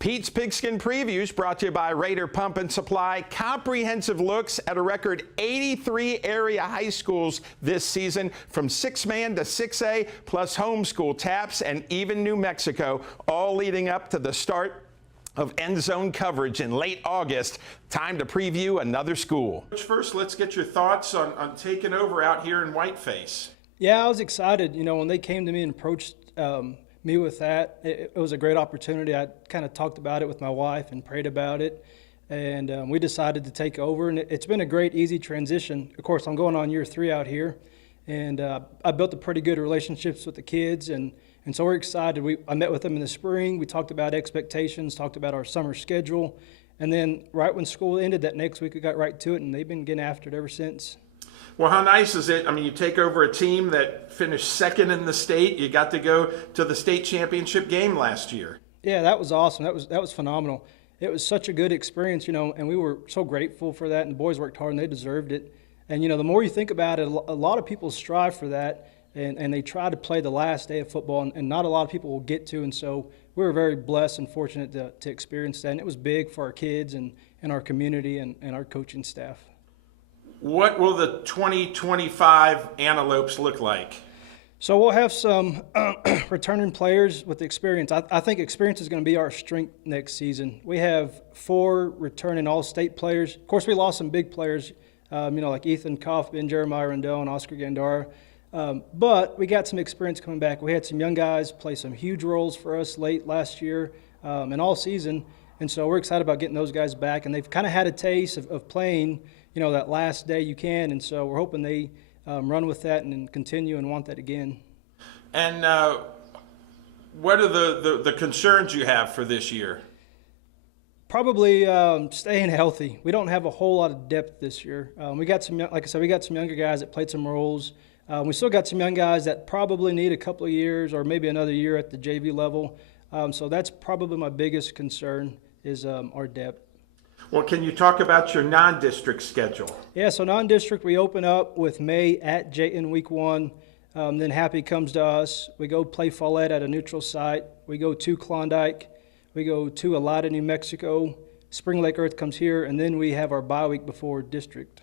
Pete's Pigskin Previews brought to you by Raider Pump and Supply. Comprehensive looks at a record 83 area high schools this season, from 6-man to 6A, plus homeschool taps and even New Mexico, all leading up to the start of end zone coverage in late August. Time to preview another school. First, let's get your thoughts on taking over out here in Whiteface. Yeah, I was excited. You know, when they came to me and approached me with that, it was a great opportunity. I kind of talked about it with my wife and prayed about it, and we decided to take over. And it's been a great, easy transition. Of course, I'm going on year 3 out here, and I built a pretty good relationships with the kids, and so we're excited. I met with them in the spring. We talked about expectations, talked about our summer schedule, and then right when school ended that next week, we got right to it, and they've been getting after it ever since. Well, how nice is it? I mean, you take over a team that finished second in the state. You got to go to the state championship game last year. Yeah, that was awesome. That was phenomenal. It was such a good experience, you know, and we were so grateful for that, and the boys worked hard, and they deserved it. And, you know, the more you think about it, a lot of people strive for that, and they try to play the last day of football, and not a lot of people will get to, and so we were very blessed and fortunate to experience that, and it was big for our kids and our community and our coaching staff. What will the 2025 Antelopes look like? So we'll have some returning players with experience. I think experience is going to be our strength next season. We have 4 returning all-state players. Of course, we lost some big players, you know, like Ethan Kaufman, Jeremiah Rendell, and Oscar Gandara. But we got some experience coming back. We had some young guys play some huge roles for us late last year and all season. And so we're excited about getting those guys back. And they've kind of had a taste of playing, you know, that last day you can, and so we're hoping they run with that and continue and want that again. And what are the concerns you have for this year? Probably staying healthy. We don't have a whole lot of depth this year. We got some, like I said, we got some younger guys that played some roles. We still got some young guys that probably need a couple of years or maybe another year at the JV level. So that's probably my biggest concern is our depth. Well, can you talk about your non-district schedule? Yeah, so non-district, we open up with May at Jayton week 1. Then Happy comes to us. We go play Follette at a neutral site. We go to Klondike. We go to Elida, New Mexico. Spring Lake Earth comes here, and then we have our bye week before district.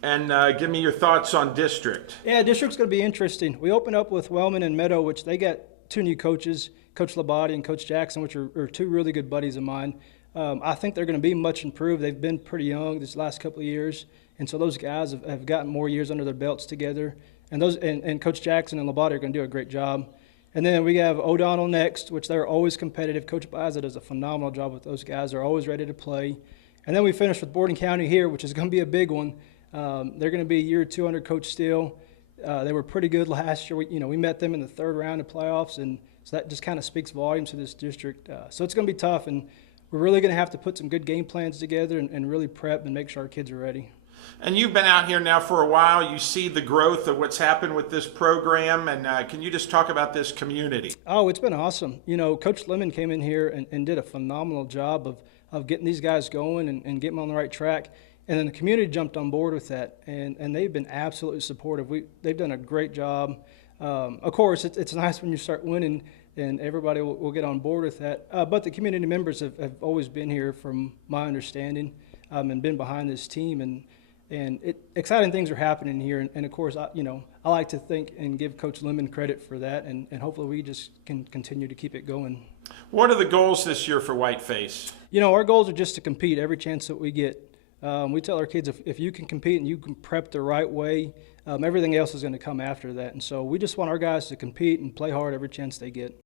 And give me your thoughts on district. Yeah, district's going to be interesting. We open up with Wellman and Meadow, which they got 2 new coaches, Coach Labate and Coach Jackson, which are 2 really good buddies of mine. I think they're going to be much improved. They've been pretty young this last couple of years, and so those guys have gotten more years under their belts together. And Coach Jackson and Labate are going to do a great job. And then we have O'Donnell next, which they're always competitive. Coach Baza does a phenomenal job with those guys. They're always ready to play. And then we finish with Borden County here, which is going to be a big one. They're going to be year 2 under Coach Steele. They were pretty good last year. We met them in the 3rd round of playoffs, and so that just kind of speaks volumes to this district. So it's going to be tough, and we're really going to have to put some good game plans together and really prep and make sure our kids are ready. And you've been out here now for a while. You see the growth of what's happened with this program, and can you just talk about this community? Oh, it's been awesome. You know, Coach Lemon came in here and did a phenomenal job of getting these guys going and getting them on the right track. And then the community jumped on board with that, and they've been absolutely supportive. They've done a great job. Of course, it's nice when you start winning, and everybody will get on board with that. But the community members have always been here, from my understanding, and been behind this team. And exciting things are happening here. And of course, I like to think and give Coach Lemon credit for that, and hopefully we just can continue to keep it going. What are the goals this year for Whiteface? You know, our goals are just to compete every chance that we get. We tell our kids if you can compete and you can prep the right way, everything else is going to come after that. And so we just want our guys to compete and play hard every chance they get.